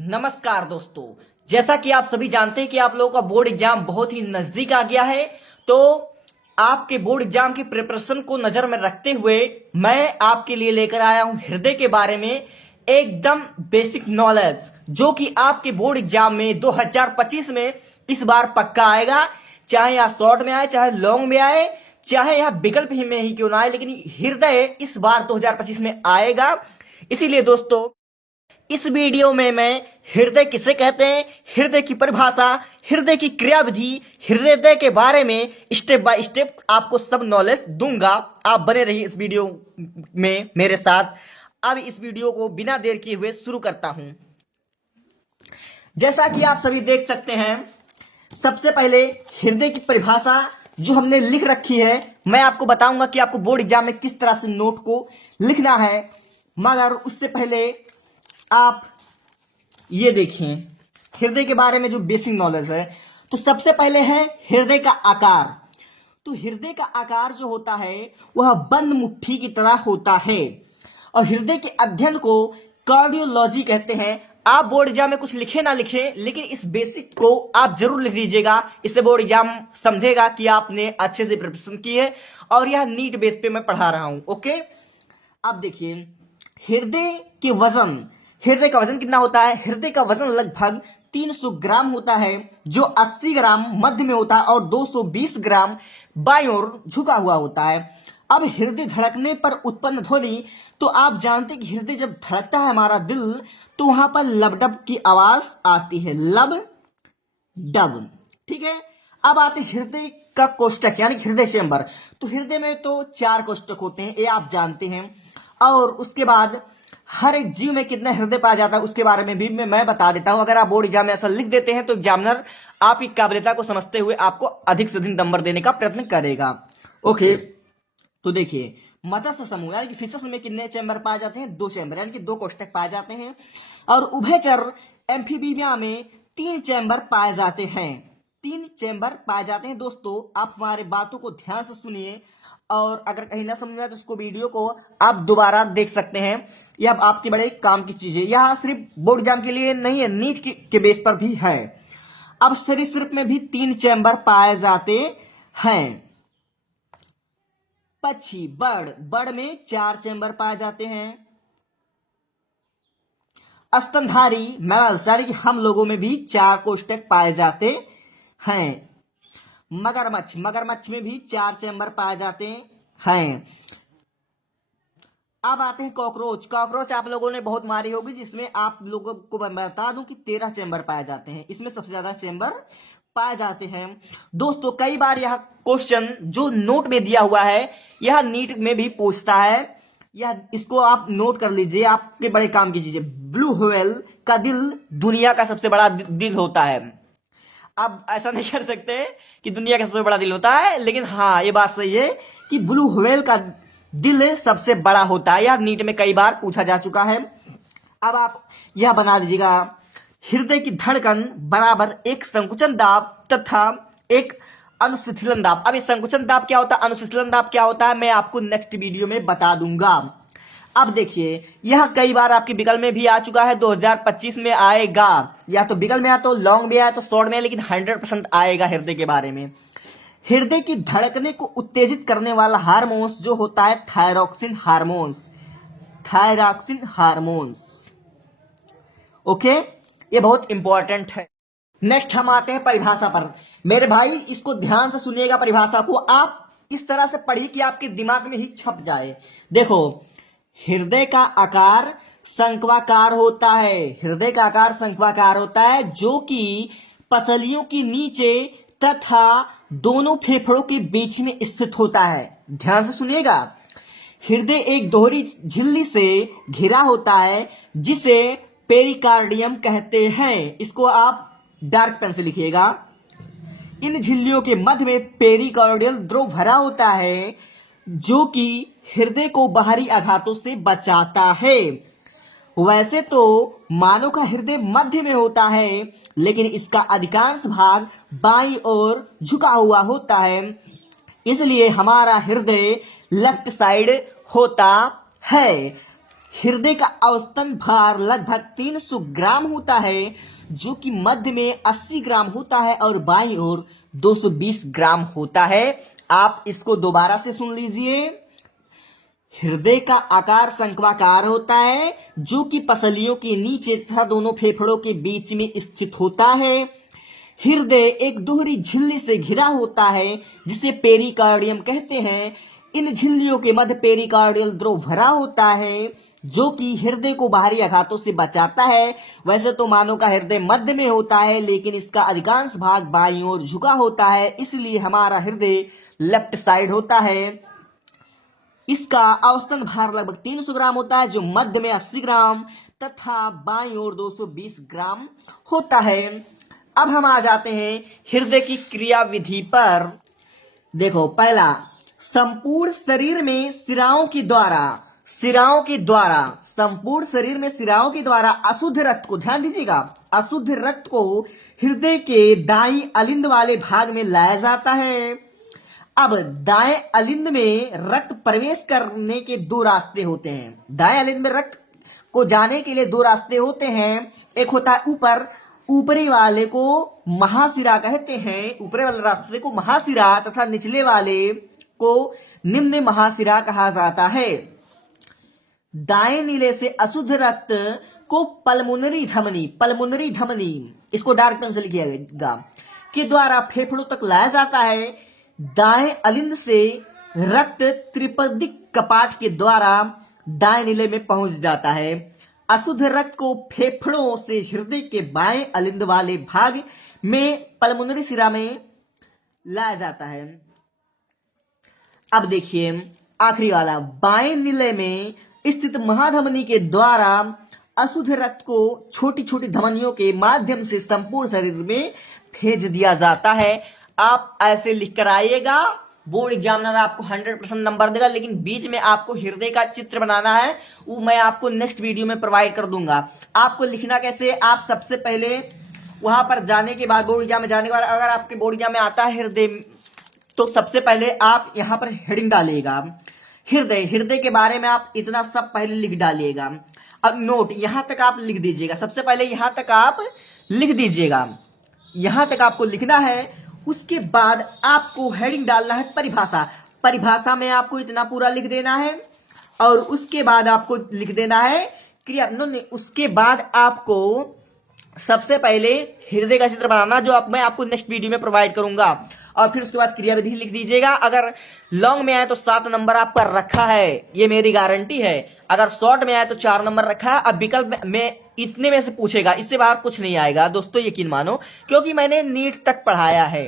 नमस्कार दोस्तों, जैसा कि आप सभी जानते हैं कि आप लोगों का बोर्ड एग्जाम बहुत ही नजदीक आ गया है। तो आपके बोर्ड एग्जाम की प्रिपरेशन को नजर में रखते हुए मैं आपके लिए लेकर आया हूं हृदय के बारे में एकदम बेसिक नॉलेज, जो कि आपके बोर्ड एग्जाम में 2025 में इस बार पक्का आएगा। चाहे यहाँ शॉर्ट में आए, चाहे लॉन्ग में आए, चाहे यहाँ विकल्प ही में ही क्यों ना आए, लेकिन हृदय इस बार 2025 में आएगा। इसीलिए दोस्तों, इस वीडियो में मैं हृदय किसे कहते हैं, हृदय की परिभाषा, हृदय की क्रियाविधि, हृदय के बारे में स्टेप बाय स्टेप आपको सब नॉलेज दूंगा। आप बने रहिए इस वीडियो में मेरे साथ। अब इस वीडियो को बिना देर किए हुए शुरू करता हूं। जैसा कि आप सभी देख सकते हैं, सबसे पहले हृदय की परिभाषा जो हमने लिख रखी है, मैं आपको बताऊंगा कि आपको बोर्ड एग्जाम में किस तरह से नोट को लिखना है। मगर उससे पहले आप ये देखिए हृदय के बारे में जो बेसिक नॉलेज है। तो सबसे पहले है हृदय का आकार। तो हृदय का आकार जो होता है वह बंद मुट्ठी की तरह होता है, और हृदय के अध्ययन को कार्डियोलॉजी कहते हैं। आप बोर्ड एग्जाम में कुछ लिखे ना लिखे, लेकिन इस बेसिक को आप जरूर लिख लीजिएगा। इससे बोर्ड एग्जाम समझेगा कि आपने अच्छे से प्रिपरेशन की है, और यह नीट बेस पे मैं पढ़ा रहा हूं। ओके, अब देखिए हृदय का वजन कितना होता है। हृदय का वजन लगभग 300 ग्राम होता है, जो 80 ग्राम मध्य में होता है और 220 ग्राम बाईं ओर झुका हुआ होता है। अब हृदय धड़कने पर उत्पन्न ध्वनि, तो आप जानते हैं कि हृदय जब धड़कता है हमारा दिल, तो वहां पर लबडब की आवाज आती है, लब डब। ठीक है, अब आते हृदय का कोष्टक यानी हृदय चेंबर। तो हृदय में तो 4 कोष्टक होते हैं, ये आप जानते हैं। और उसके बाद हर एक जीव में कितना हृदय पाया जाता है उसके बारे में भी मैं बता देता हूं। अगर आप बोर्ड एग्जाम में ऐसा लिख देते हैं तो एग्जामिनर आपकी काबिलियता को समझते हुए आपको अधिक से अधिक नंबर देने का प्रयत्न करेगा। ओके, तो देखिए मत्स्य समूह यानी कि फिशेस में कितने चैम्बर पाए जाते हैं, 2 चैम्बर यानी कि 2 कोष्टक पाए जाते हैं। और उभयचर एम्फीबिया में 3 चैम्बर पाए जाते हैं, 3 चैम्बर पाए जाते हैं। दोस्तों, आप हमारे बातों को ध्यान से सुनिए, और अगर कहीं ना समझ में आए तो उसको वीडियो को आप दोबारा देख सकते हैं। यह अब आपके बड़े काम की चीज है, यह सिर्फ बोर्ड एग्जाम के लिए नहीं है, नीट के बेस पर भी है। अब सरीसृप में भी 3 चैम्बर पाए जाते हैं। पक्षी बर्ड में 4 चैम्बर पाए जाते हैं। स्तनधारी मैमल्स यानी कि हम लोगों में भी 4 कोष्टक पाए जाते हैं। मगरमच्छ में भी 4 चैम्बर पाए जाते हैं। अब आते हैं कॉकरोच आप लोगों ने बहुत मारी होगी, जिसमें आप लोगों को मैं बता दूं कि 13 चैम्बर पाए जाते हैं। इसमें सबसे ज्यादा चैम्बर पाए जाते हैं। दोस्तों, कई बार यह क्वेश्चन जो नोट में दिया हुआ है यह नीट में भी पूछता है, इसको आप नोट कर लीजिए, आपके बड़े काम की चीज है। ब्लू व्हेल का दिल दुनिया का सबसे बड़ा दिल होता है। अब ऐसा नहीं कर सकते कि दुनिया का सबसे बड़ा दिल होता है, लेकिन हाँ ये बात सही है कि ब्लू व्हेल का दिल सबसे बड़ा होता है। यह नीट में कई बार पूछा जा चुका है। अब आप यह बना दीजिएगा, हृदय की धड़कन बराबर एक संकुचन दाब तथा एक अनुशीतलन दाब। अब ये संकुचन दाब क्या होता है, अनुशीतलन दाब क्या होता है, मैं आपको नेक्स्ट वीडियो में बता दूंगा। अब देखिए, यह कई बार आपके विकल्प में भी आ चुका है, 2025 में आएगा। या तो विकल्प में या तो लॉन्ग में या तो शॉर्ट में, लेकिन 100% आएगा हृदय के बारे में। हृदय की धड़कने को उत्तेजित करने वाला हार्मोन्स जो होता है थायरॉक्सिन हार्मोन्स। ओके, ये बहुत इंपॉर्टेंट है। नेक्स्ट हम आते हैं परिभाषा पर। मेरे भाई, इसको ध्यान से सुनिएगा, परिभाषा को आप इस तरह से पढ़िए कि आपके दिमाग में ही छप जाए। देखो, हृदय का आकार शंक्वाकार होता है। हृदय का आकार शंक्वाकार होता है, जो कि पसलियों के नीचे तथा दोनों फेफड़ों के बीच में स्थित होता है। ध्यान से सुनिएगा। हृदय एक दोहरी झिल्ली से घिरा होता है, जिसे पेरिकार्डियम कहते हैं। इसको आप डार्क पेन से लिखिएगा। इन झिल्लियों के मध्य में पेरिकार्डियल द्रव भरा होता है, जो कि हृदय को बाहरी आघातों से बचाता है। वैसे तो मानव का हृदय मध्य में होता है, लेकिन इसका अधिकांश भाग बाईं ओर झुका हुआ होता है, इसलिए हमारा हृदय लेफ्ट साइड होता है। हृदय का औसतन भार लगभग 300 ग्राम होता है, जो कि मध्य में 80 ग्राम होता है और बाईं ओर 220 ग्राम होता है। आप इसको दोबारा से सुन लीजिए। हृदय का आकार शंक्वाकार होता है, जो कि पसलियों के नीचे तथा दोनों फेफड़ों के बीच में स्थित होता है। हृदय एक दोहरी झिल्ली से घिरा होता है, जिसे पेरिकार्डियम कहते हैं। इन झिल्लियों के मध्य पेरिकार्डियल द्रव भरा होता है, जो कि हृदय को बाहरी आघातों से बचाता है। वैसे तो मानव का हृदय मध्य में होता है, लेकिन इसका अधिकांश भाग बाईं ओर झुका होता है, इसलिए हमारा हृदय लेफ्ट साइड होता है। इसका औसतन भार लगभग 300 ग्राम होता है, जो मध्य में 80 ग्राम तथा बाईं ओर 220 ग्राम होता है। अब हम आ जाते हैं हृदय की क्रिया विधि पर। देखो, पहला, संपूर्ण शरीर में संपूर्ण शरीर में सिराओं के द्वारा अशुद्ध रक्त को, ध्यान दीजिएगा, अशुद्ध रक्त को हृदय के दाईं अलिंद वाले भाग में लाया जाता है। अब दाएं अलिंद में रक्त प्रवेश करने के दो रास्ते होते हैं। दाएं अलिंद में रक्त को जाने के लिए दो रास्ते होते हैं। एक होता है ऊपरी वाले को महाशिरा कहते हैं, ऊपरी वाले रास्ते को महाशिरा तथा निचले वाले को निम्न महाशिरा कहा जाता है। दाएं नीले से अशुद्ध रक्त को पल्मोनरी धमनी, इसको डायरेक्ट टर्म से लिखिएगा, के द्वारा फेफड़ों तक लाया जाता है। दाएं अलिंद से रक्त त्रिपदिक कपाट के द्वारा दाएं नीले में पहुंच जाता है। अशुद्ध रक्त को फेफड़ों से हृदय के बाएं अलिंद वाले भाग में पल्मोनरी शिरा में लाया जाता है। अब देखिए आखिरी वाला, बाएं नीले में स्थित महाधमनी के द्वारा अशुद्ध रक्त को छोटी छोटी धमनियों के माध्यम से संपूर्ण शरीर में भेज दिया जाता है। आप ऐसे लिख कर आइएगा, बोर्ड एग्जामिनर आपको 100% नंबर देगा, लेकिन बीच में आपको हृदय का चित्र बनाना है, वो मैं आपको नेक्स्ट वीडियो में प्रोवाइड कर दूंगा। आपको लिखना कैसे, आप सबसे पहले वहां पर जाने के बाद, बोर्ड एग्जाम में जाने के बाद, अगर आपके बोर्ड एग्जाम में आता है हृदय, तो सबसे पहले आप यहां पर हेडिंग डालिएगा हृदय के बारे में, आप इतना सब पहले लिख डालिएगा। अब नोट यहां तक आप लिख दीजिएगा, सबसे पहले यहां तक आप लिख दीजिएगा, यहां तक आपको लिखना है। उसके बाद आपको हेडिंग डालना है परिभाषा में आपको इतना पूरा लिख देना है, और उसके बाद आपको लिख देना है क्रिया। उसके बाद आपको सबसे पहले हृदय का चित्र बनाना, जो मैं आपको नेक्स्ट वीडियो में प्रोवाइड करूंगा, और फिर उसके बाद क्रिया विधि लिख दीजिएगा। अगर लॉन्ग में आए तो 7 नंबर आपका रखा है, ये मेरी गारंटी है। अगर शॉर्ट में आए तो 4 नंबर रखा है। अब विकल्प में इतने में से पूछेगा, इससे बाहर कुछ नहीं आएगा दोस्तों, यकीन मानो, क्योंकि मैंने नीट तक पढ़ाया है।